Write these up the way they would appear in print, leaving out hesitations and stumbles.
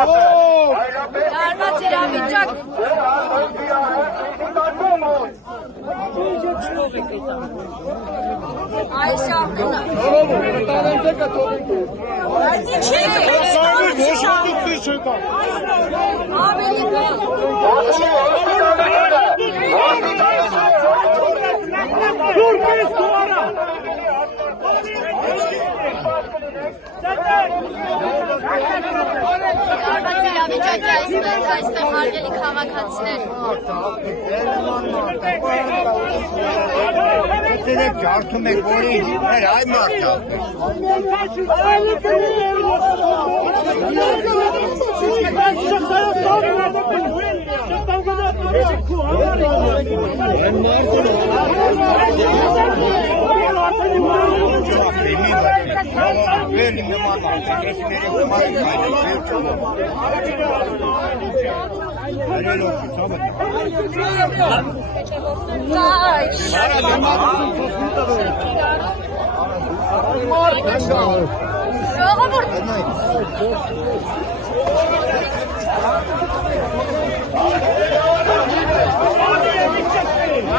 Դարված իրավիճակ։ Այս աղկնը։ Այս ինչի։ Ավելի բան։ Դարված իրավիճակի այստեղ հարգելի քաղաքացիներ։ Դերեք ջարդում եք որի մեր այ մարդը։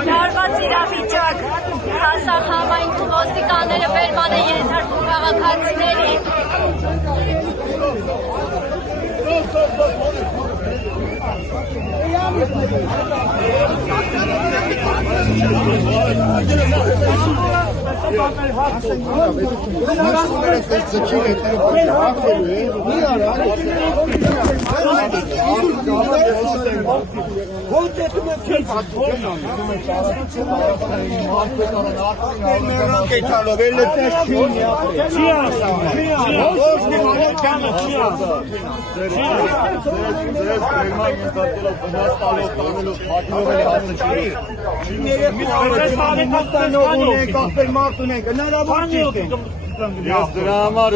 Դարված իրավիճակ, հասավ համայնքում ոստիկանները բերման է ենթարկում քաղաքացիների։ Ես դրա համար